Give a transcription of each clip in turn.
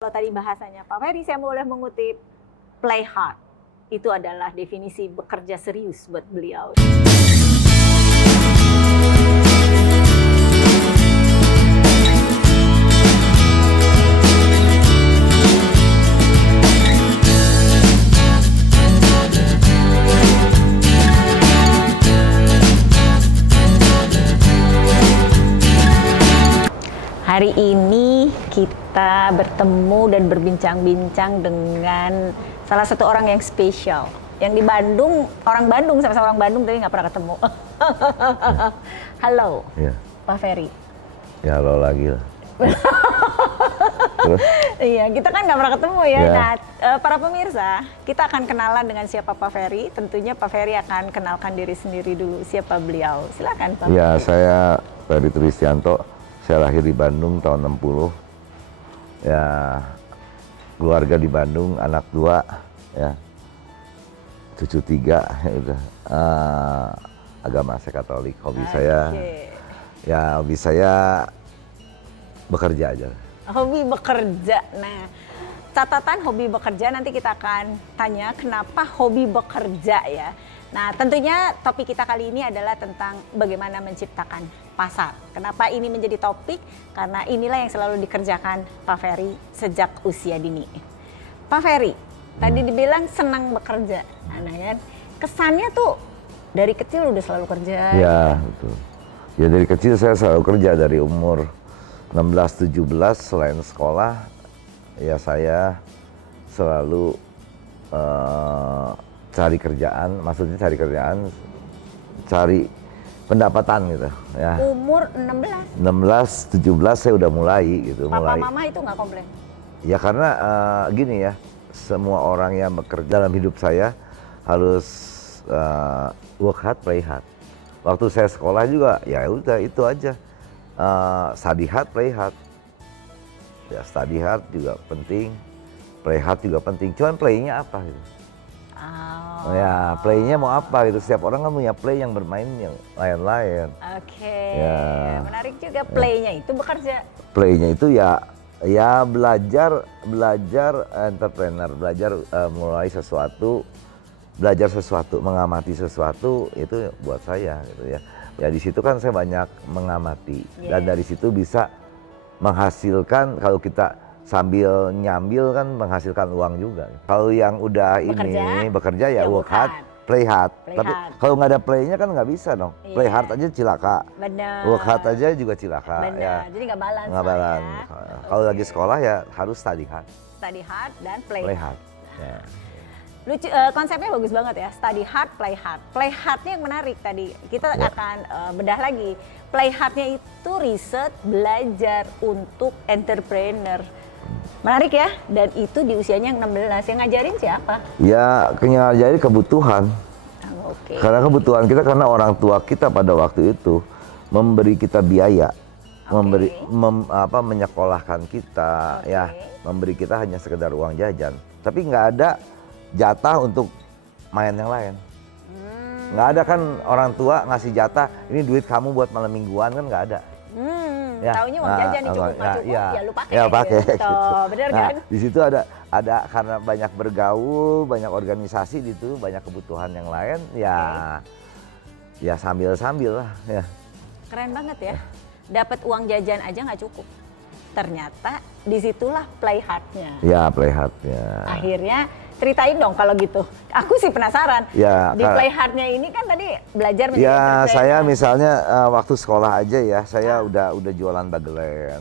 Kalau tadi bahasanya Pak Ferry, saya boleh mengutip play hard. Itu adalah definisi bekerja serius buat beliau. Hari ini kita bertemu dan berbincang-bincang dengan salah satu orang yang spesial. Yang di Bandung, orang Bandung, sama-sama orang Bandung tapi nggak pernah ketemu. Halo, Ya. Pak Ferry. Ya halo lagi lah. Terus? Iya, kita kan nggak pernah ketemu ya. Ya. Nah, para pemirsa, kita akan kenalan dengan siapa Pak Ferry. Tentunya Pak Ferry akan kenalkan diri sendiri dulu. Siapa beliau? Silakan Pak. Ya, saya Ferry Tristianto. Saya lahir di Bandung tahun 60. Ya, keluarga di Bandung, anak 2, ya, cucu 3, ya udah. Agama saya Katolik. Hobi saya bekerja aja. Hobi bekerja. Nah, catatan hobi bekerja nanti kita akan tanya kenapa hobi bekerja ya. Nah, tentunya topik kita kali ini adalah tentang bagaimana menciptakan pasar. Kenapa ini menjadi topik? Karena inilah yang selalu dikerjakan Pak Ferry sejak usia dini. Pak Ferry, tadi dibilang senang bekerja. Nah, kan kesannya tuh dari kecil udah selalu kerja. Ya, betul. Ya dari kecil saya selalu kerja dari umur 16-17 selain sekolah. Ya saya selalu cari kerjaan, maksudnya cari pendapatan gitu ya. Umur 16? 16-17 saya udah mulai gitu. Papa mama itu nggak komplain? Ya karena gini ya, semua orang yang bekerja dalam hidup saya harus work hard, play hard. Waktu saya sekolah juga ya udah itu aja, study hard, play hard. Ya study hard juga penting, play hard juga penting. Cuman playnya apa gitu? Oh. Ya, playnya mau apa gitu. Setiap orang kan punya play yang bermain yang lain-lain. Oke. Ya. Menarik juga playnya itu bekerja. Playnya itu ya belajar entrepreneur, belajar mulai sesuatu, belajar sesuatu, mengamati sesuatu itu buat saya gitu ya. Ya di situ kan saya banyak mengamati dan dari situ bisa menghasilkan, kalau kita sambil nyambil kan menghasilkan uang juga. Kalau yang udah bekerja ya work hard, play hard. Tapi kalau nggak ada playnya kan nggak bisa dong. Yeah. Play hard aja cilaka. Benar. Work hard aja juga cilaka. Benar. Ya. Jadi nggak balance. Nggak balance. Ya. Kalau lagi sekolah ya harus study hard. Study hard dan play hard. Ya. Lucu, konsepnya bagus banget ya. Study hard, play hard. Play hardnya yang menarik tadi. Kita akan bedah lagi. Play hardnya itu riset, belajar untuk entrepreneur. Menarik ya, dan itu di usianya yang 16. Yang ngajarin siapa? Ya, ngajarin kebutuhan. Okay. Karena kebutuhan kita, karena orang tua kita pada waktu itu memberi kita biaya, menyekolahkan kita, ya, memberi kita hanya sekedar uang jajan. Tapi nggak ada jatah untuk main yang lain. Nggak ada kan orang tua ngasih jatah, ini duit kamu buat malam mingguan, kan nggak ada. Ya, taunya uang jajan nih cukup, ya lu pakai. Ya pakai. Gitu. Bener kan? Di situ ada karena banyak bergaul, banyak organisasi gitu, banyak kebutuhan yang lain, ya sambil lah. Ya. Keren banget ya. Dapat uang jajan aja nggak cukup. Ternyata disitulah play hardnya. Ya play hardnya. Akhirnya ceritain dong kalau gitu. Aku sih penasaran. Ya, di play hardnya ini kan tadi belajar menjadi ya saya misalnya waktu sekolah aja ya, saya udah jualan bagelen.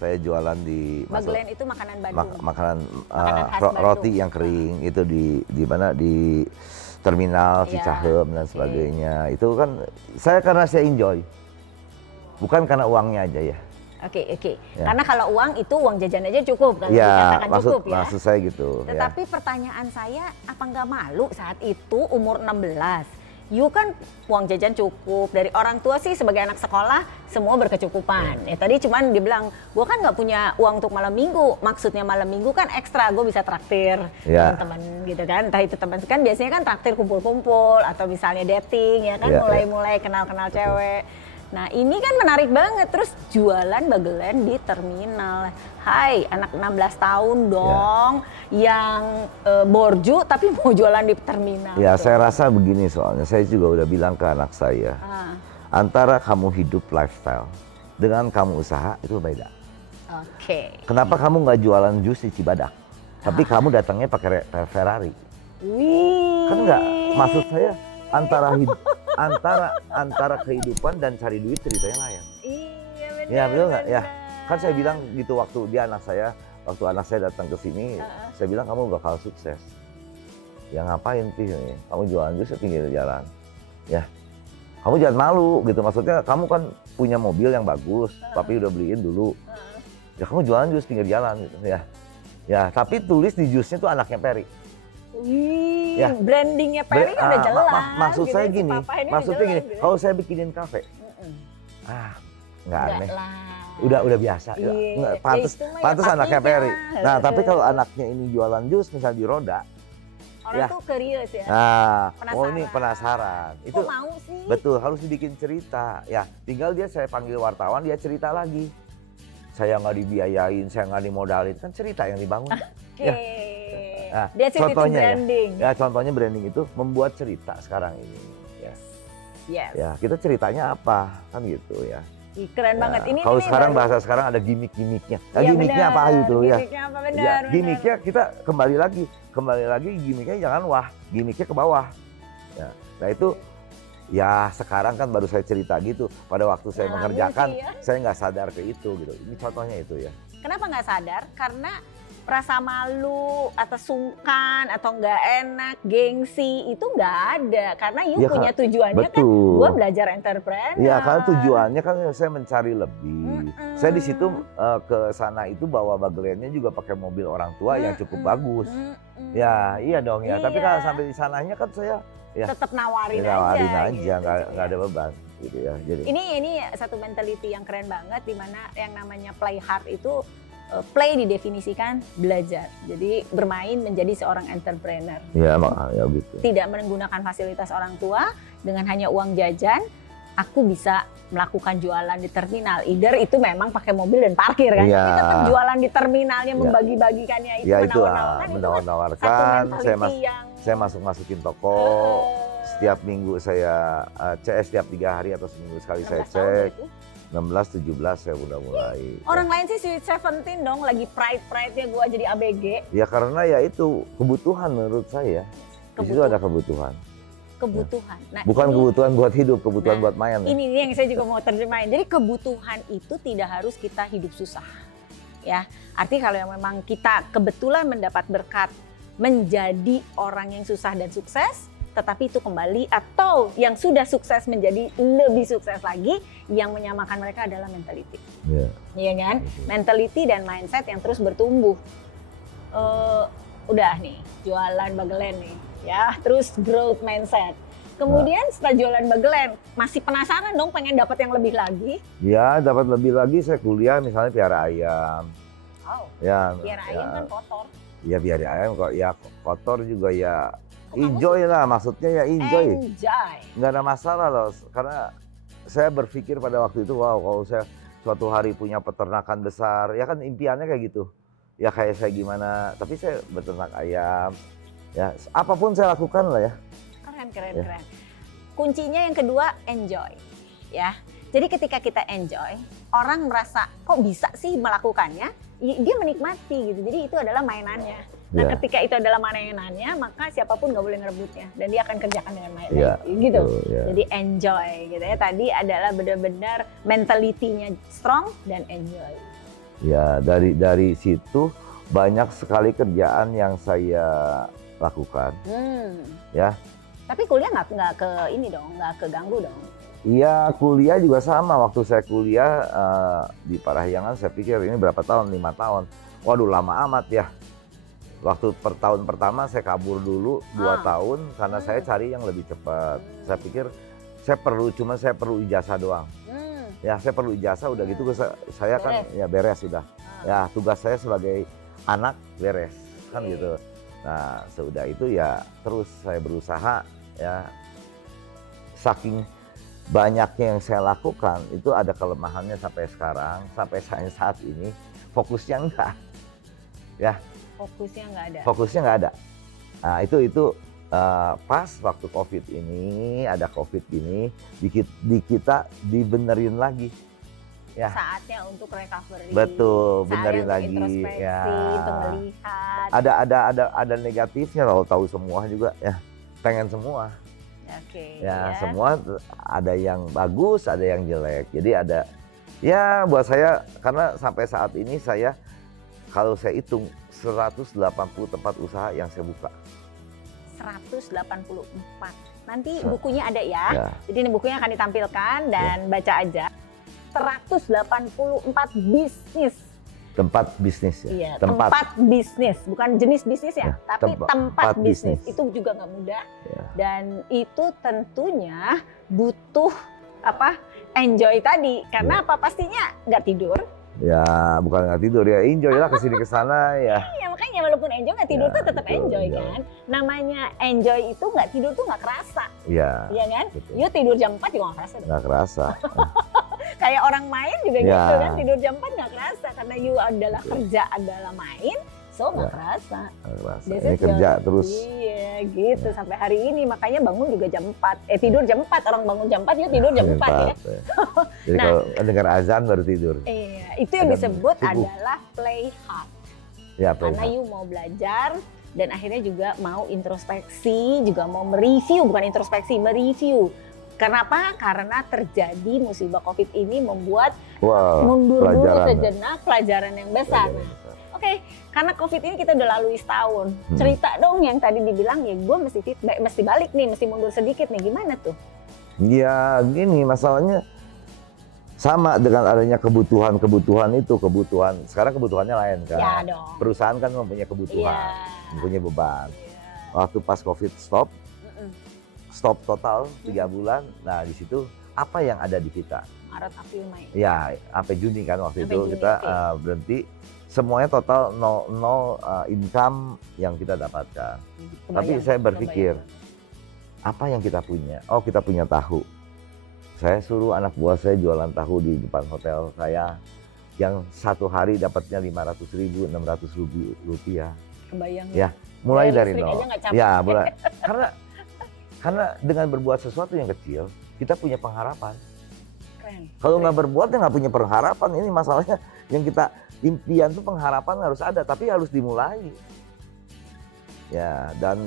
Saya jualan di bagelen itu makanan Bandung. Makanan roti yang kering itu di mana di terminal Cicahem dan sebagainya. Itu kan karena saya enjoy. Bukan karena uangnya aja ya. Oke. Ya. Karena kalau uang itu uang jajan aja cukup kan? Ya, maksud saya gitu. Tetapi pertanyaan saya, apa nggak malu saat itu umur 16? You kan uang jajan cukup, dari orang tua sih sebagai anak sekolah semua berkecukupan. Ya tadi cuman dibilang, gue kan nggak punya uang untuk malam minggu. Maksudnya malam minggu kan ekstra, gue bisa traktir teman-teman gitu kan. Entah itu teman kan biasanya kan traktir kumpul-kumpul atau misalnya dating ya kan, mulai-mulai kenal-kenal cewek. Nah ini kan menarik banget, terus jualan bagelen di terminal. Hai anak 16 tahun dong yang borju tapi mau jualan di terminal. Ya saya rasa begini, soalnya saya juga udah bilang ke anak saya, antara kamu hidup lifestyle dengan kamu usaha itu beda. Oke. Kenapa kamu nggak jualan jus di Cibadak, tapi kamu datangnya pakai Ferrari? Wih. Kan nggak, maksud saya antara kehidupan dan cari duit ceritanya lain. Iya benar. Ya betul nggak? Ya kan saya bilang gitu waktu waktu anak saya datang ke sini, saya bilang kamu bakal sukses. Ya ngapain sih? Kamu jualan jus di pinggir jalan. Ya, kamu jangan malu gitu. Maksudnya kamu kan punya mobil yang bagus, tapi udah beliin dulu. Ya kamu jualan jus pinggir jalan gitu ya. Ya tapi tulis di jusnya tuh anaknya Peri. Wih, ya. Brandingnya Peri udah jelas. Maksud gitu, saya gini, maksudnya gini, gitu. kalau saya bikinin kafe, nggak aneh. Udah biasa. Iya. Pantes anaknya Peri. Nah, tapi kalau anaknya ini jualan jus misalnya di Roda, orang tuh curious ya. Nah, oh ini penasaran. Itu kok mau sih? Betul, harus dibikin cerita. Ya, tinggal saya panggil wartawan, dia cerita lagi. Saya nggak dibiayain, saya nggak dimodalin, kan cerita yang dibangun. Ya. Nah, dia contohnya branding. Ya, contohnya branding itu membuat cerita sekarang ini. Ya. Yes. Ya, kita ceritanya apa kan gitu ya. Keren banget ini. Kalau sekarang bahasa sekarang ada gimmick-gimmicknya. Nah, ya, gimmicknya apa itu ya? Gimmicknya apa benar? Ya, gimmicknya kita kembali lagi gimmicknya jangan wah, gimmicknya ke bawah. Ya, nah itu ya sekarang kan baru saya cerita gitu. Pada waktu saya mengerjakan, saya nggak sadar ke itu gitu. Ini contohnya itu ya. Kenapa nggak sadar? Karena rasa malu atau sungkan atau nggak enak, gengsi itu nggak ada karena you punya tujuannya kan gue belajar entrepreneur. Iya, karena tujuannya kan saya mencari lebih. Saya di situ ke sana itu bawa bagelennya juga pakai mobil orang tua yang cukup bagus. Ya iya dong ya. Tapi kalau sampai di sananya kan saya ya tetap nawarin aja, gitu, nggak ada beban gitu ya. Jadi ini satu mentality yang keren banget, dimana yang namanya play hard itu play didefinisikan belajar, jadi bermain menjadi seorang entrepreneur. Ya makanya gitu. Tidak menggunakan fasilitas orang tua, dengan hanya uang jajan, aku bisa melakukan jualan di terminal. Either itu memang pakai mobil dan parkir kan, tapi tetap jualan di terminalnya, membagi-bagikannya itu, menawar-nawarkan. Saya masukin toko. Setiap minggu saya setiap 3 hari atau seminggu sekali saya cek. 16, 17 saya udah mulai. Orang lain sih Sweet 17 dong, lagi pride-nya gue jadi ABG. Ya karena ya itu kebutuhan menurut saya. Di situ ada kebutuhan. Kebutuhan. Nah, bukan kebutuhan buat hidup, kebutuhan buat main. Ini yang saya juga mau terjemahin. Jadi kebutuhan itu tidak harus kita hidup susah. Ya, artinya kalau yang memang kita kebetulan mendapat berkat menjadi orang yang susah dan sukses, tetapi itu kembali, atau yang sudah sukses menjadi lebih sukses lagi, yang menyamakan mereka adalah mentality. Iya kan? Mentality dan mindset yang terus bertumbuh. Udah nih, jualan bagelen nih, ya, terus growth mindset. Kemudian setelah jualan bagelen, masih penasaran dong pengen dapat yang lebih lagi? Ya, dapat lebih lagi, saya kuliah misalnya piara ayam. Ya, piara ayam kan kotor. Ya piara ayam kok, ya kotor juga ya. Enjoy lah, maksudnya ya enjoy. Nggak ada masalah loh, karena saya berpikir pada waktu itu, wow, kalau saya suatu hari punya peternakan besar, ya kan impiannya kayak gitu. Ya kayak saya gimana, tapi saya beternak ayam, ya apapun saya lakukan lah ya. Keren. Kuncinya yang kedua, enjoy. Ya, jadi ketika kita enjoy, orang merasa kok bisa sih melakukannya, dia menikmati gitu. Jadi itu adalah mainannya. Nah, ketika itu adalah mainannya, maka siapapun nggak boleh ngerebutnya dan dia akan kerjakan dengan baik, gitu. Jadi enjoy, gitu ya. Tadi adalah benar-benar mentality-nya strong dan enjoy. Ya, dari situ banyak sekali kerjaan yang saya lakukan. Ya. Tapi kuliah nggak ke ini dong, nggak keganggu dong. Iya, kuliah juga sama. Waktu saya kuliah di Parahyangan, saya pikir ini berapa tahun? 5 tahun. Waduh, lama amat ya. Waktu tahun pertama saya kabur dulu 2 tahun karena saya cari yang lebih cepat. Saya pikir saya perlu ijazah doang. Ya, saya perlu ijazah, udah gitu saya kan ya beres sudah. Ya, tugas saya sebagai anak beres kan gitu. Nah, sudah itu ya terus saya berusaha ya, saking banyaknya yang saya lakukan itu ada kelemahannya sampai sekarang, sampai saat ini fokusnya enggak, ya. Fokusnya nggak ada. Fokusnya nggak ada. Nah itu pas waktu COVID ini, ada COVID gini, di kita dibenerin lagi. Ya. Saatnya untuk recovery. Betul, benerin saatnya lagi. untuk introspeksi, Ya. untuk melihat. Ada negatifnya, tahu semua juga ya. Pengen semua. Oke. Ya, semua ada yang bagus, ada yang jelek. Jadi ada, ya buat saya, karena sampai saat ini saya, kalau saya hitung 180 tempat usaha yang saya buka. 184. Nanti bukunya ada ya. Ya. Jadi ini bukunya akan ditampilkan dan baca aja. 184 bisnis. Tempat bisnis ya. Iya, tempat bisnis, bukan jenis bisnis ya, tapi tempat bisnis. Itu juga nggak mudah. Ya. Dan itu tentunya butuh enjoy tadi. Karena apa? Pastinya nggak tidur. Ya, bukan nggak tidur ya, enjoy lah kesini kesana ya. Iya, makanya walaupun enjoy nggak tidur tuh tetap enjoy kan. Namanya enjoy itu nggak tidur tuh nggak kerasa. Iya. Iya kan? Betul. Yuk tidur jam 4 juga nggak kerasa. Nggak kerasa. Kayak orang main juga Ya. gitu kan, tidur jam 4 nggak kerasa karena you adalah kerja adalah main, so nggak kerasa. Nggak kerasa. This Ini is kerja your- terus. Iya gitu sampai hari ini, makanya bangun juga jam 4. Tidur jam 4, orang bangun jam 4, yuk tidur jam 4 ya. Jadi Nah. kalau dengar azan baru tidur. Iya, itu yang Dan disebut subuh. adalah play hard. Ya, Karena play hard. you mau belajar dan akhirnya juga mau introspeksi, juga mau mereview, bukan introspeksi, mereview. Kenapa? Karena terjadi musibah COVID ini membuat Wow, mundur dulu pelajaran. sejenak, pelajaran yang besar. Pelajaran Nah, besar. Oke, karena COVID ini kita udah lalui setahun. Cerita dong yang tadi dibilang ya gue mesti balik nih, mesti mundur sedikit nih. Gimana tuh? Ya gini, masalahnya sama dengan adanya kebutuhan itu, sekarang kebutuhannya lain kan. Ya dong. Perusahaan kan mempunyai kebutuhan, Iya. mempunyai beban. Iya. Waktu pas COVID stop total 3 bulan. Nah, di situ apa yang ada di kita? Maret, April, Mei. Ya, sampai Juni kan waktu Sampai itu Juni, kita oke. berhenti. Semuanya total nol income yang kita dapatkan. Tapi saya berpikir, apa yang kita punya? Oh, kita punya tahu. Saya suruh anak buah saya jualan tahu di depan hotel saya, yang satu hari dapatnya 500.000, 600.000 rupiah. Kebayang Ya, mulai Bayar dari listrik nol. aja nggak capek. Ya, mulai. Karena dengan berbuat sesuatu yang kecil, kita punya pengharapan. Keren. Kalau nggak berbuat ya nggak punya pengharapan. Ini masalahnya yang kita impian tuh, pengharapan harus ada, tapi harus dimulai. Ya, dan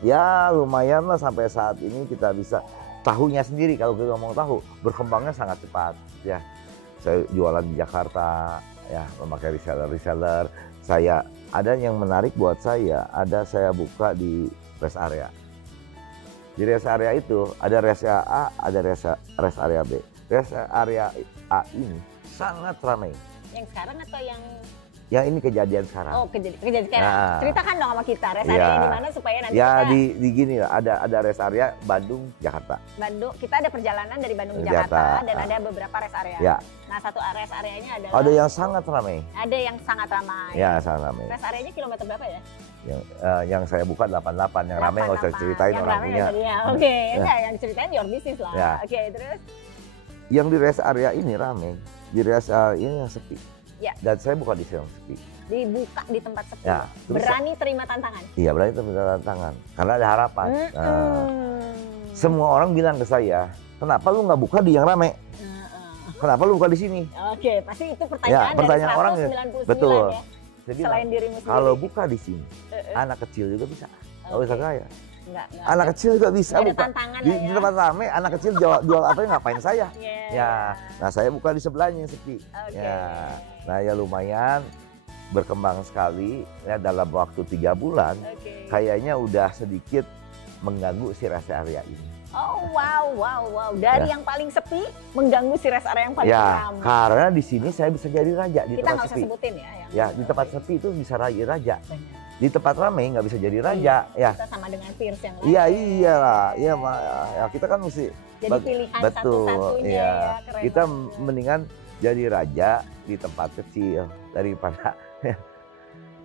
ya lumayan lah sampai saat ini kita bisa tahunya sendiri. Kalau kita ngomong tahu, berkembangnya sangat cepat. Ya, saya jualan di Jakarta, ya memakai reseller. Saya ada yang menarik buat saya. Ada saya buka di rest area. Di rest area itu ada rest area A, ada rest area B. Rest area A ini sangat ramai. Yang sekarang atau yang Yang ini kejadian sekarang. oh kejadian sekarang? Nah. Ceritakan dong sama kita rest Iya. area di mana supaya nanti Ya kita di gini lah, ada rest area Bandung, Jakarta. Bandung, kita ada perjalanan dari Bandung ke Jakarta. Jakarta dan ada beberapa rest area. Ya, Nah, satu rest areanya adalah ada yang sangat ramai. ada yang sangat ramai. Ya, sangat ramai. Rest areanya kilometer berapa ya? Yang saya buka 88, yang ramai nggak usah 88. ceritain Yang orang ramai punya. nggak usah dia. Oke, enggak yang ceritain your business lah. Ya. Oke, terus Yang di rest area ini ramai, di rest area ini yang sepi. Ya. Dan saya buka di sini yang sepi. dibuka di tempat sepi. Ya, terus- Berani terima tantangan. Iya, berarti itu tantangan. Karena ada harapan. Nah, Mm-mm. semua orang bilang ke saya, kenapa lu nggak buka di yang ramai? Heeh. Kenapa lu buka di sini? Oke, pasti itu pertanyaan, Ya, pertanyaan dari orang ya. 199 Betul. ya. Saya bilang, Selain dirimu sendiri. kalau buka di sini, anak kecil juga bisa. Nggak Oke. usah kaya. Enggak. Anak kecil juga bisa Nggak ada buka. tantangan Di, lah di ya. tempat ramai, anak kecil jual apa ngapain saya? Yeah. Ya, nah saya buka di sebelahnya yang sepi. Oke. Ya, nah ya lumayan berkembang sekali. Ya dalam waktu 3 bulan, Oke. kayaknya udah sedikit mengganggu si rest area ini. Oh wow. Dari Ya. yang paling sepi mengganggu si rest area yang paling Ya, ramai. karena di sini saya bisa jadi raja di Kita tempat nggak usah sepi. sebutin ya. Yang Ya, di tempat sepi itu bisa raja. Benar. Di tempat ramai nggak bisa jadi raja. Ya, Kita sama dengan peers yang lain. iya iyalah. Iya, ya kita kan mesti Jadi pilihan betul. satu-satunya Iya. ya. Keren Kita banget. mendingan jadi raja di tempat kecil daripada ya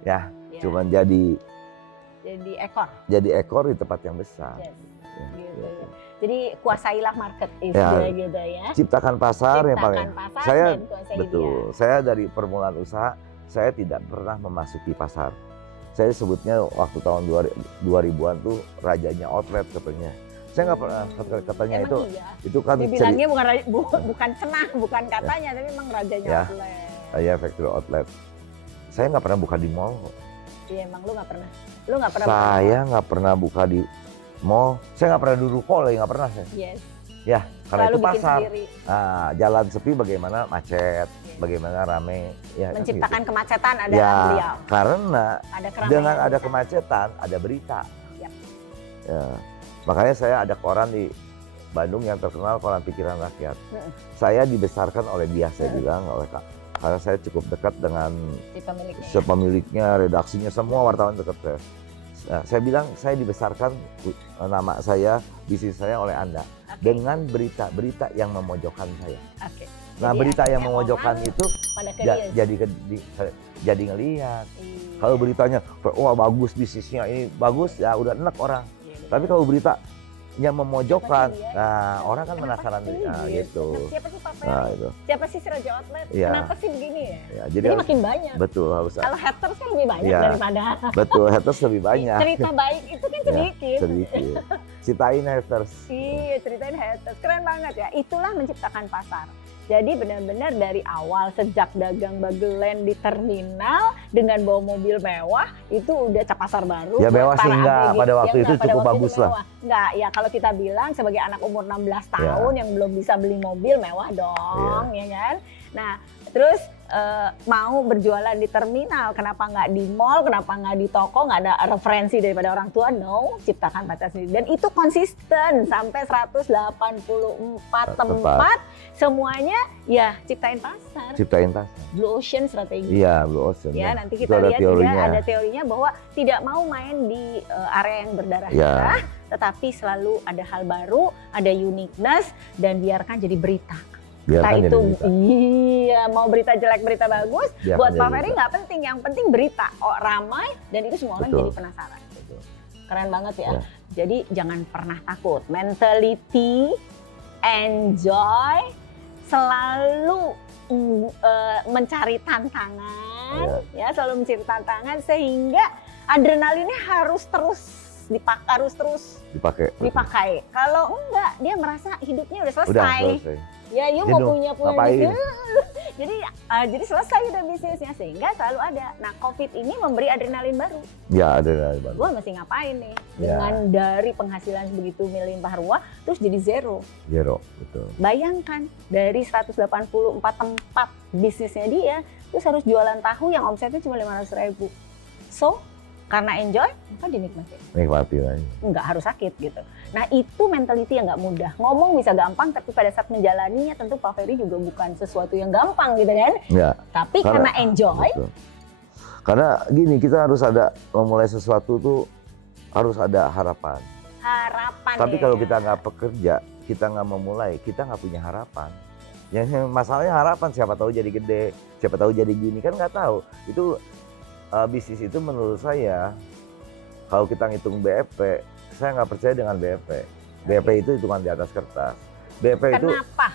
Ya, cuman jadi jadi ekor. ekor di tempat yang besar. Yes. Ya, Gitu. ya. Jadi kuasailah market Ya, gitu ya. ciptakan pasar yang paling. Ciptakan pasar Saya dan kuasai betul. dia. Saya dari permulaan usaha, saya tidak pernah memasuki pasar. Saya sebutnya waktu tahun 2000-an tuh rajanya outlet katanya. Saya nggak pernah katanya Emang iya? itu kan Dibilangnya bukan cenah, bukan katanya, tapi memang rajanya Ya. outlet. saya factory outlet. Saya nggak pernah buka di mall. Iya, emang lu nggak pernah. Lu nggak pernah. Saya nggak pernah buka di mall. Saya nggak pernah duduk mall, nggak pernah saya. Yes. Ya, karena Lalu itu bikin pasar. sendiri. Nah, jalan sepi bagaimana macet, bagaimana rame. Ya, kan Menciptakan gitu. kemacetan adalah Ya, beliau. karena Ada keramaian dengan ada di sana. kemacetan, ada berita. Yap. Ya, makanya saya ada koran di Bandung yang terkenal koran Pikiran Rakyat. Saya dibesarkan oleh dia, saya bilang oleh Kak. Karena saya cukup dekat dengan Si pemiliknya. si pemiliknya, redaksinya, semua wartawan dekat saya. Nah, saya bilang saya dibesarkan nama saya, bisnis saya oleh Anda Oke. dengan berita-berita yang memojokkan saya. Oke. Nah, Jadi berita yang akhirnya memojokkan orang itu pada ke ja- dia. jadi ngelihat. Iya. Kalau beritanya, wah bagus bisnisnya ini bagus, ya udah enak orang. Iya, betul. Tapi kalau berita yang memojokkan, Siapa sih dia? nah orang kan Kenapa penasaran sih nah, gitu. Siapa sih Pak Nah Ferry? itu, Siapa sih si Raja Outlet? Iya. Kenapa sih begini ya? ya, Jadi harus- makin banyak. betul harus Kalau haters kan lebih banyak Iya. daripada betul haters lebih banyak. cerita baik itu kan Ya, sedikit. sedikit. Citain haters. Iya, ceritain haters. Keren banget ya. Itulah menciptakan pasar. Jadi benar-benar dari awal sejak dagang bagelen di terminal dengan bawa mobil mewah itu udah cap pasar baru. Ya, buat mewah sih para enggak, ABG. pada waktu Ya, itu enggak, pada cukup waktu itu bagus lah. mewah. Enggak, ya kalau kita bilang sebagai anak umur 16 tahun yang belum bisa beli mobil mewah dong, ya kan? Nah, terus mau berjualan di terminal, kenapa nggak di mall, kenapa nggak di toko, nggak ada referensi daripada orang tua? No, ciptakan pasar sendiri. Dan itu konsisten sampai 184 tempat, semuanya ya ciptain pasar. Ciptain pasar. Blue Ocean strategi. Iya, Blue Ocean. Ya, nanti Itu kita ada lihat teorinya. juga ada teorinya bahwa tidak mau main di area yang berdarah Ya. darah, tetapi selalu ada hal baru, ada uniqueness, dan biarkan jadi berita. Biarkan Entah jadi itu berita. iya mau berita jelek berita bagus, Biarkan buat jadi Pak Ferry berita. nggak penting, yang penting berita, ramai dan itu semua orang Betul. jadi penasaran. Betul. Keren banget ya. Ya. Jadi jangan pernah takut, mentality, enjoy, selalu mencari tantangan, ya selalu mencari tantangan sehingga adrenalinnya harus terus dipakai. Kalau enggak, dia merasa hidupnya udah Udah selesai. selesai. Ya, you mau punya ngapain? bisnis. jadi selesai udah bisnisnya sehingga selalu ada. Nah, COVID ini memberi adrenalin baru. Ya, ada baru. Gua mesti ngapain nih Ya. dengan dari penghasilan sebegitu melimpah ruah terus jadi zero. Zero, betul. Bayangkan dari 184 tempat bisnisnya dia terus harus jualan tahu yang omsetnya cuma 500.000. So, karena enjoy, maka dinikmati. Nikmati aja. Nggak harus sakit gitu. Nah itu mentality yang nggak mudah. Ngomong bisa gampang, tapi pada saat menjalaninya tentu Pak Ferry juga bukan sesuatu yang gampang gitu kan. Ya. Tapi karena enjoy, Betul. Karena gini, kita harus ada memulai sesuatu tuh harus ada harapan. harapan Tapi ya. kalau kita nggak bekerja, kita nggak memulai, kita nggak punya harapan. Yang masalahnya harapan, siapa tahu jadi gede, siapa tahu jadi gini, kan nggak tahu. Itu bisnis itu menurut saya, kalau kita ngitung BEP, saya nggak percaya dengan BEP. BEP itu hitungan di atas kertas. BEP itu, Kenapa?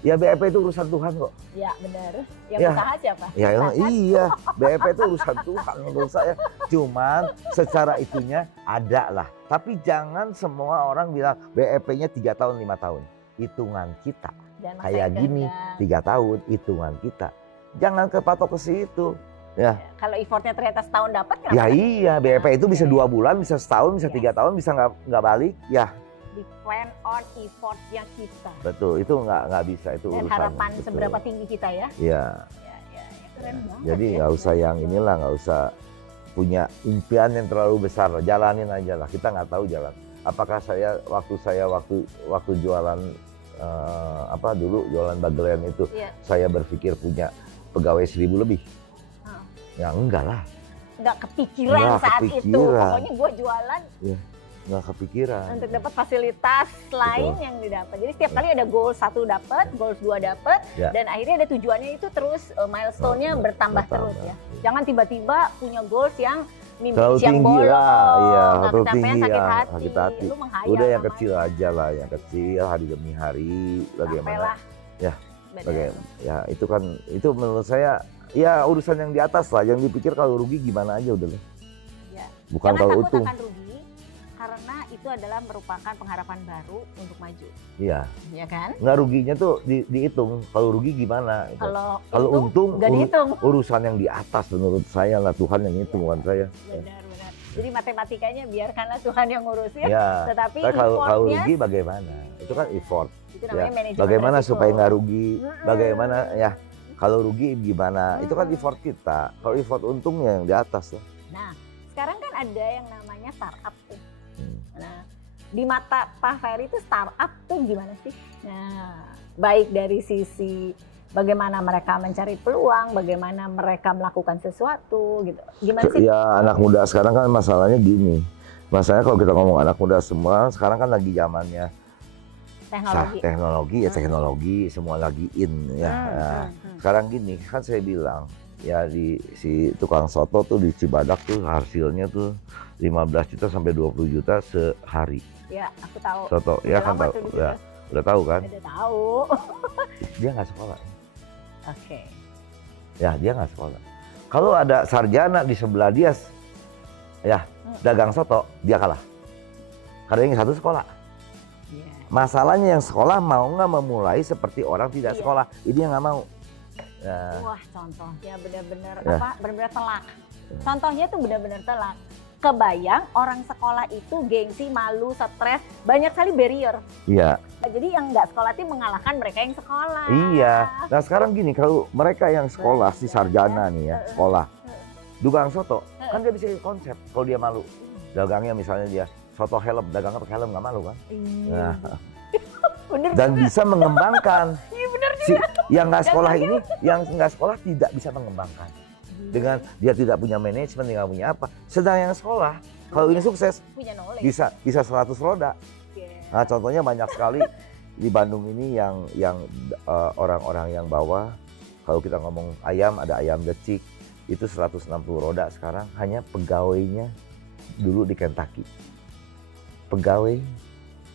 ya BEP itu urusan Tuhan kok. Ya benar. Yang Ya. usaha siapa? Ya emang Kita kan? iya, BEP itu urusan Tuhan menurut saya. Cuman secara itunya ada lah. Tapi jangan semua orang bilang BEP-nya 3 tahun, 5 tahun. Hitungan kita. Jangan Kayak maksain gini, kehendak. 3 tahun, hitungan kita. Jangan kepatok ke situ. Ya, Kalau effortnya ternyata setahun dapat, kenapa? ya iya, BEP itu bisa 2 bulan, bisa setahun, bisa Ya. 3 tahun, bisa nggak balik. Ya, Depend on effortnya kita. betul. Itu nggak bisa, itu Dan urusan. harapan betul. seberapa tinggi kita ya. Ya. Ya, keren banget. Jadi ya. nggak usah yang inilah, nggak usah punya impian yang terlalu besar. Jalanin aja lah. Kita nggak tahu jalan. Apakah waktu jualan dulu jualan bagelen itu, Iya. saya berpikir punya pegawai 1.000 lebih. Heeh. Ya enggak lah, Nggak kepikiran Nggak saat itu. kepikiran. Pokoknya gue jualan nggak kepikiran. untuk dapat fasilitas lain yang didapat. Jadi setiap kali ada goal 1 dapat, goal 2 dapat, Ya. dan akhirnya ada tujuannya itu terus milestone-nya bertambah terus ya. Iya. Jangan tiba-tiba punya goals yang mimpi terlalu siang tinggi bolong, lah, iya, nggak terlalu kecapean, tinggi sakit ya, hati. sakit hati. Lu menghayal Udah yang namanya. kecil aja lah, yang kecil hari demi hari, bagaimana? Sampailah. Ya, Benar. bagaimana? Ya itu kan, itu menurut saya ya urusan yang di atas lah, yang dipikir kalau rugi gimana aja udah lah. Ya. Bukan Jangan kalau takut untung. akan rugi, karena itu adalah merupakan pengharapan baru untuk maju, Iya, ya kan? nggak ruginya tuh dihitung. Kalau rugi gimana? Gitu. Kalau untung nggak dihitung. urusan yang di atas menurut saya lah, Tuhan yang hitung, bukan saya. Benar-benar. Jadi matematikanya biarkanlah Tuhan yang ngurusin, Ya, tetapi kalau effortnya rugi bagaimana? Itu kan effort. itu namanya manajemen Bagaimana resiko. supaya nggak rugi? Bagaimana ya? Kalau rugi gimana? Itu kan effort kita. Kalau effort untungnya yang di atas lah. Nah, sekarang kan ada yang namanya startup tuh. Hmm. Nah, di mata Pak Ferry itu startup tuh gimana sih? Nah, baik dari sisi bagaimana mereka mencari peluang, bagaimana mereka melakukan sesuatu gitu. Gimana sih? Ya anak muda sekarang kan masalahnya gini. Masalahnya kalau kita ngomong anak muda semua sekarang kan lagi zamannya Teknologi. teknologi semua lagi in ya. Nah, sekarang gini kan saya bilang ya di si tukang soto tuh di Cibadak tuh hasilnya tuh 15 juta sampai 20 juta sehari. Ya, aku tahu. Soto ya kan Lama tahu. tuh di Ya, udah tahu kan? Udah tahu. Dia nggak sekolah. Oke. Ya dia nggak sekolah. Kalau ada sarjana di sebelah dia ya dagang soto, dia kalah. Karena yang satu sekolah. Yeah. Masalahnya yang sekolah mau nggak memulai seperti orang tidak Iya. sekolah. Ini yang nggak mau. Nah, Wah, contohnya benar-benar Ya. benar-benar telak. Contohnya tuh benar-benar telak. Kebayang orang sekolah itu gengsi, malu, stres, banyak sekali barrier. iya, Jadi yang nggak sekolah itu mengalahkan mereka yang sekolah. iya. Nah sekarang gini, kalau mereka yang sekolah, si sarjana nih ya, sekolah, dagang soto, kan dia bisa konsep. Kalau dia malu, dagangnya misalnya dia soto helm, dagangnya pakai helm nggak malu kan? Iya. Nah, Bener dan bisa mengembangkan. Iya bener Si yang nggak sekolah ini, yang nggak sekolah tidak bisa mengembangkan. Dengan dia tidak punya manajemen, tidak punya apa. Sedang yang sekolah, kalau ini sukses, punya knowledge. bisa 100 roda. Yeah. Nah contohnya banyak sekali di Bandung ini yang orang-orang yang bawa, kalau kita ngomong ayam, ada ayam gecik, itu 160 roda sekarang, hanya pegawainya dulu di Kentucky. Pegawai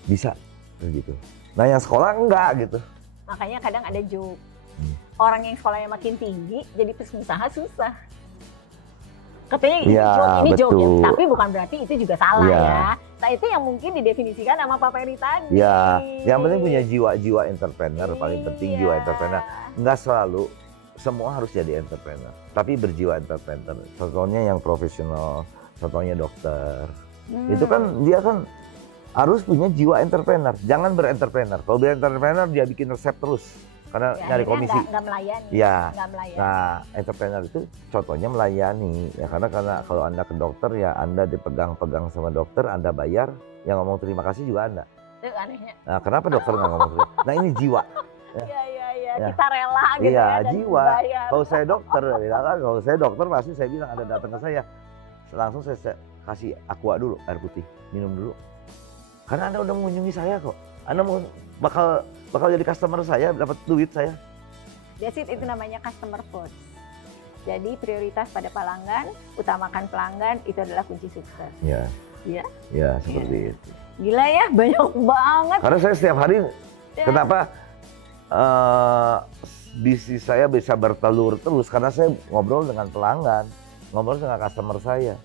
bisa begitu. Nah yang sekolah enggak gitu. Makanya kadang ada joke. Orang yang sekolahnya makin tinggi jadi pengusaha susah. Katanya ini Ya, joke, ini joke ya. betul. Tapi bukan berarti itu juga salah Ya. ya. Nah itu yang mungkin didefinisikan sama Pak Ferry tadi. Ya, yang penting punya jiwa-jiwa entrepreneur, paling penting Iya. jiwa entrepreneur. Enggak selalu semua harus jadi entrepreneur, tapi berjiwa entrepreneur. Contohnya yang profesional, contohnya dokter. Itu kan dia kan harus punya jiwa entrepreneur. Jangan berentrepreneur. Kalau berentrepreneur dia bikin resep terus karena Ya, nyari akhirnya komisi. nggak melayani. Ya. Nggak melayani. Nah, entrepreneur itu contohnya melayani ya karena kalau Anda ke dokter ya Anda dipegang-pegang sama dokter, Anda bayar, yang ngomong terima kasih juga Anda. Itu anehnya. Nah, kenapa dokter nggak ngomong terima? Nah, ini jiwa. Iya. Ya. Kita rela gitu Iya, ya. Dan jiwa. bayar. Kalau saya dokter, ya kan, kalau saya dokter pasti saya bilang Anda datang ke saya, langsung saya kasih aqua dulu, air putih, minum dulu. Karena Anda udah mengunjungi saya kok. Anda mau bakal jadi customer saya, dapat duit saya. That's it, itu namanya customer first. Jadi prioritas pada pelanggan, utamakan pelanggan, itu adalah kunci sukses. Ya. Iya. Ya, seperti itu. Gila ya, banyak banget. Karena saya setiap hari, kenapa bisnis saya bisa bertelur terus? Karena saya ngobrol dengan pelanggan, ngobrol dengan customer saya.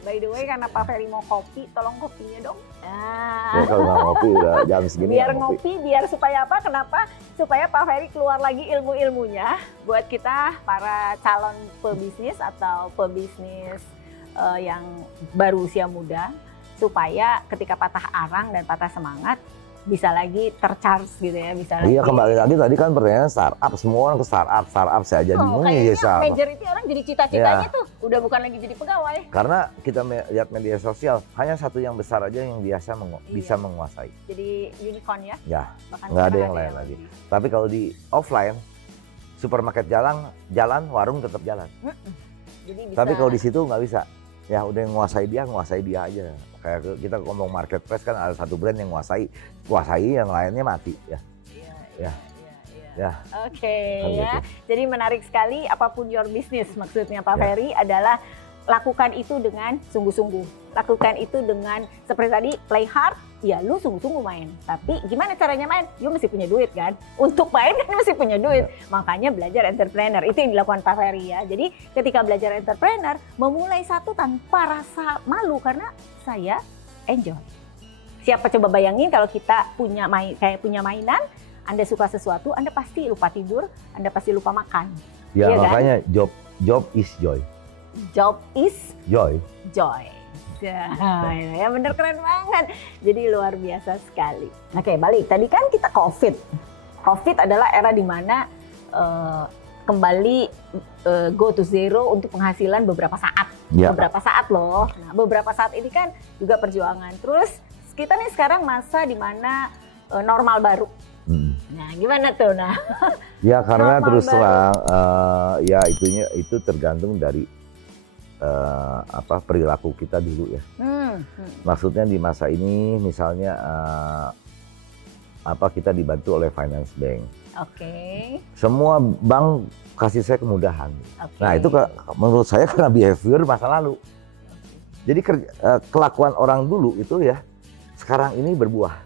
By the way, karena Pak Ferry mau kopi, tolong kopinya dong. Ya, kalau nggak ngopi udah jam segini. Biar nggak ngopi, biar supaya apa? Kenapa? Supaya Pak Ferry keluar lagi ilmu-ilmunya buat kita para calon pebisnis atau pebisnis yang baru usia muda, supaya ketika patah arang dan patah semangat bisa lagi tercharge gitu ya, bisa lagi. Iya, kembali lagi tadi kan pertanyaan startup, semua orang ke startup saya aja bingung ya sama. Majority orang jadi cita-citanya tuh udah bukan lagi jadi pegawai. Karena kita lihat media sosial, hanya satu yang besar aja yang biasa bisa menguasai. Jadi unicorn ya. Ya, Bahkan nggak ada sekarang yang lain lagi. Tapi kalau di offline, supermarket jalan, warung tetap jalan. Jadi bisa. Tapi kalau di situ nggak bisa. Ya udah yang nguasai dia aja. Kayak kita ngomong marketplace kan ada satu brand yang kuasai yang lainnya mati ya. Iya. Ya. Oke Kan ya. gitu. Jadi menarik sekali apapun your business maksudnya Pak Ya. Ferry adalah lakukan itu dengan sungguh-sungguh. Lakukan itu dengan seperti tadi, play hard, ya lu sungguh-sungguh main. Tapi gimana caranya main? You mesti punya duit kan? Untuk main kan mesti punya duit. Makanya belajar entrepreneur, itu yang dilakukan Pak Ferry ya. Jadi ketika belajar entrepreneur, memulai satu tanpa rasa malu karena saya enjoy. Siapa coba bayangin kalau kita punya punya mainan, Anda suka sesuatu, Anda pasti lupa tidur, Anda pasti lupa makan. Ya, iya makanya kan? job is joy. Job is joy. Ya bener, keren banget. Jadi luar biasa sekali. Oke, balik. Tadi kan kita COVID. COVID adalah era di mana kembali go to zero untuk penghasilan beberapa saat. Ya. Beberapa saat loh. Nah, beberapa saat ini kan juga perjuangan. Terus kita nih sekarang masa di mana normal baru. Nah, gimana tuh? Nah, ya karena normal terus baru. terang ya itu tergantung dari perilaku kita dulu ya. Maksudnya di masa ini misalnya kita dibantu oleh finance bank. Oke. Semua bank kasih saya kemudahan. Okay. Nah itu menurut saya karena behavior masa lalu. Jadi kelakuan orang dulu itu ya sekarang ini berbuah.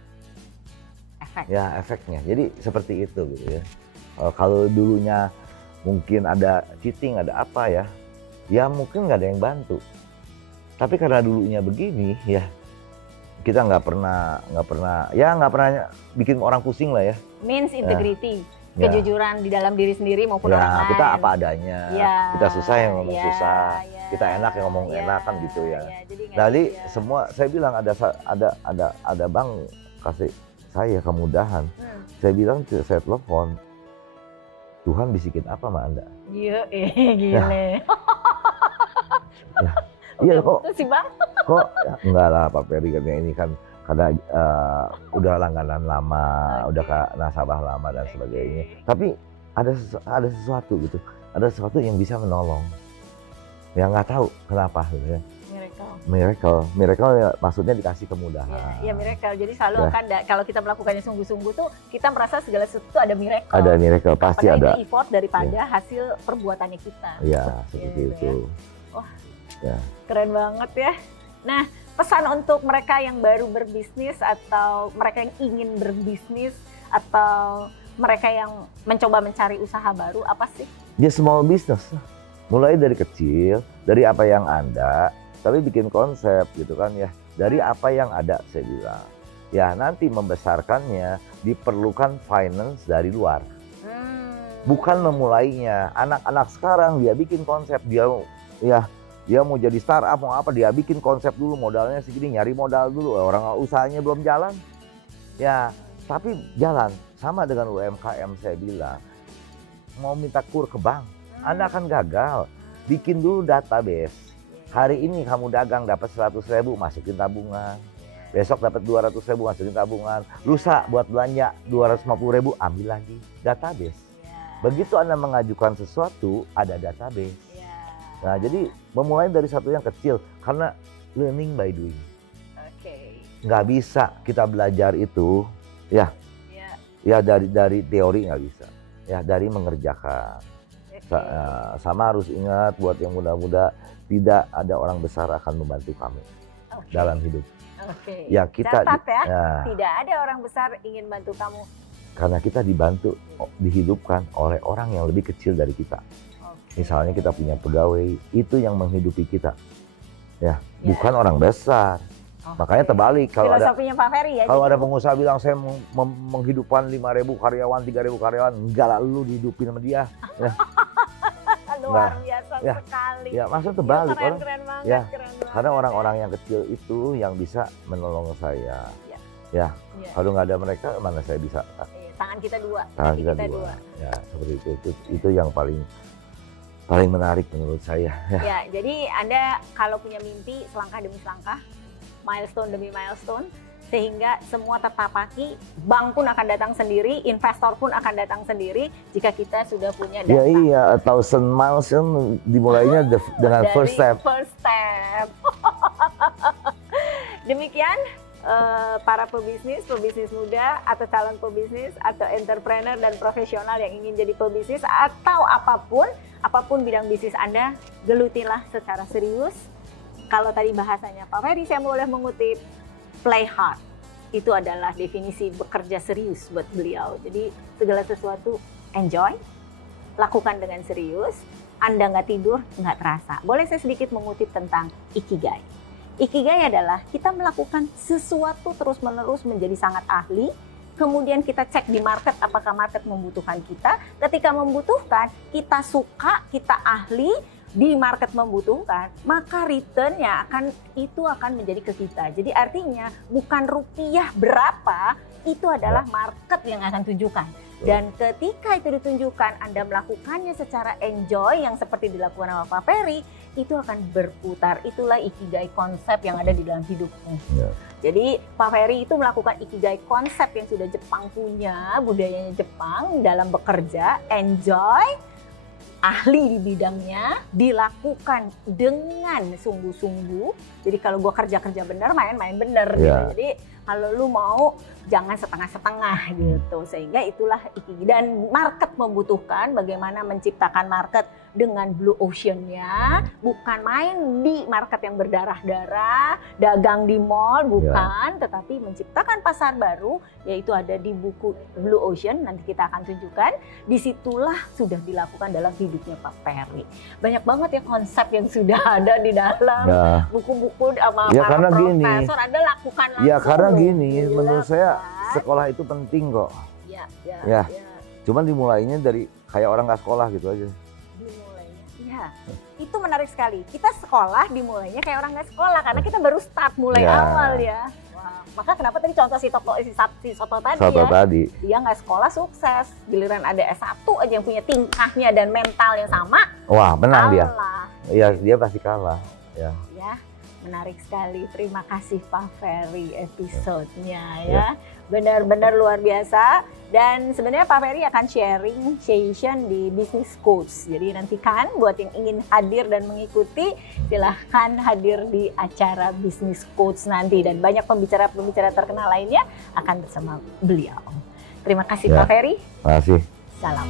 Ya efeknya. Jadi seperti itu gitu ya. Kalau dulunya mungkin ada cheating, ada apa ya, ya mungkin nggak ada yang bantu. Tapi karena dulunya begini ya, kita nggak pernah bikin orang pusing lah ya. Means integrity, kejujuran di dalam diri sendiri maupun orang lain. Kita apa adanya, kita susah yang ngomong susah, kita enak yang ngomong enak kan gitu ya. Jadi semua saya bilang ada bank kasih saya kemudahan. Saya bilang, saya telepon, Tuhan bisikin apa sama Anda? Iya, gile. Iya kok. Itu sih Bang. Kok enggak lah Pak Ferry, katanya ini kan karena udah langganan lama, udah nasabah lama dan sebagainya. Tapi ada sesuatu gitu, ada sesuatu yang bisa menolong. Ya nggak tahu kenapa gitu ya. Miracle ya, maksudnya dikasih kemudahan. Ya miracle. Jadi selalu akan kalau kita melakukannya sungguh-sungguh tuh kita merasa segala sesuatu ada miracle. Ada miracle, pasti ada. Itu effort daripada hasil perbuatannya kita. Iya, seperti itu. Wah, keren banget ya. Nah, pesan untuk mereka yang baru berbisnis atau mereka yang ingin berbisnis atau mereka yang mencoba mencari usaha baru apa sih? Dia small business. Mulai dari kecil, dari apa yang ada, tapi bikin konsep gitu kan ya. Dari apa yang ada saya bilang. Ya nanti membesarkannya diperlukan finance dari luar. Bukan memulainya. Anak-anak sekarang dia bikin konsep, dia mau jadi startup mau apa, dia bikin konsep dulu, modalnya segini, nyari modal dulu. Orang usahanya belum jalan. Ya, tapi jalan. Sama dengan UMKM saya bilang. Mau minta kur ke bank, Anda akan gagal. Bikin dulu database. Hari ini kamu dagang dapat 100.000, masukin tabungan. Besok dapat 200.000, masukin tabungan. Lusa buat belanja 250.000, ambil lagi. Database. Begitu Anda mengajukan sesuatu, ada database. Nah, jadi memulai dari satu yang kecil. Karena learning by doing. Nggak bisa kita belajar itu, ya dari teori nggak bisa. Ya dari mengerjakan. Sama harus ingat buat yang muda-muda, tidak ada orang besar akan membantu kamu dalam hidup. Ya kita catat ya, tidak ada orang besar ingin bantu kamu. Karena kita dibantu, dihidupkan oleh orang yang lebih kecil dari kita. Misalnya kita punya pegawai, itu yang menghidupi kita. Ya, bukan orang besar. Makanya terbalik kalau Pak Ferry ya. Kalau ada pengusaha bilang saya menghidupkan 5.000 karyawan, 3.000 karyawan, enggak lah, lu dihidupin sama dia. Ya. Luar biasa sekali. Ya, maksud terbalik keren banget. Karena orang-orang yang kecil itu yang bisa menolong saya. Ya. Kalau nggak ada mereka, mana saya bisa? Tangan kita dua. Tangan kita dua. Ya, seperti itu. Itu yang paling menarik menurut saya. Ya, jadi Anda kalau punya mimpi selangkah demi selangkah, milestone demi milestone, sehingga semua tertapaki, bank pun akan datang sendiri, investor pun akan datang sendiri jika kita sudah punya data. Iya, 1,000 miles dimulainya dengan dari first step. Demikian para pebisnis muda atau calon pebisnis atau entrepreneur dan profesional yang ingin jadi pebisnis atau apapun bidang bisnis Anda, gelutilah secara serius. Kalau tadi bahasanya Pak Ferry, saya boleh mengutip play hard. Itu adalah definisi bekerja serius buat beliau. Jadi segala sesuatu enjoy, lakukan dengan serius. Anda nggak tidur, nggak terasa. Boleh saya sedikit mengutip tentang Ikigai. Ikigai adalah kita melakukan sesuatu terus-menerus menjadi sangat ahli, kemudian kita cek di market apakah market membutuhkan kita. Ketika membutuhkan, kita suka, kita ahli, di market membutuhkan, maka returnnya akan menjadi ke kita. Jadi artinya bukan rupiah berapa, itu adalah market yang akan tunjukkan. Dan ketika itu ditunjukkan, Anda melakukannya secara enjoy yang seperti dilakukan oleh Pak Ferry, itu akan berputar. Itulah Ikigai konsep yang ada di dalam hidupmu. Ya. Jadi Pak Ferry itu melakukan Ikigai konsep yang sudah Jepang punya, budayanya Jepang dalam bekerja, enjoy, ahli di bidangnya, dilakukan dengan sungguh-sungguh. Jadi kalau gue kerja bener, main bener. Gitu. Jadi kalau lu mau jangan setengah-setengah gitu. Sehingga itulah Ikigai. Dan market membutuhkan bagaimana menciptakan market dengan blue ocean-nya. Bukan main di market yang berdarah-darah, dagang di mall, bukan. Tetapi menciptakan pasar baru, yaitu ada di buku Blue Ocean. Nanti kita akan tunjukkan. Disitulah sudah dilakukan dalam hidupnya Pak Ferry. Banyak banget ya konsep yang sudah ada di dalam buku-buku sama para profesor. Anda lakukan langsung. Ya karena gini, menurut saya sekolah itu penting kok. Ya. Cuman dimulainya dari kayak orang nggak sekolah gitu aja. Itu menarik sekali. Kita sekolah dimulainya kayak orang nggak sekolah karena kita baru start mulai awal ya. Wah, maka kenapa tadi contoh si Soto tadi dia nggak sekolah sukses. Giliran ada S1 aja yang punya tingkahnya dan mental yang sama. Wah, menang dia. Iya, dia pasti kalah. Ya. Menarik sekali. Terima kasih Pak Ferry episodenya ya. Benar-benar luar biasa. Dan sebenarnya Pak Ferry akan sharing session di Business Coach. Jadi nantikan buat yang ingin hadir dan mengikuti, silahkan hadir di acara Business Coach nanti. Dan banyak pembicara-pembicara terkenal lainnya akan bersama beliau. Terima kasih Pak Ferry. Terima kasih. Salam.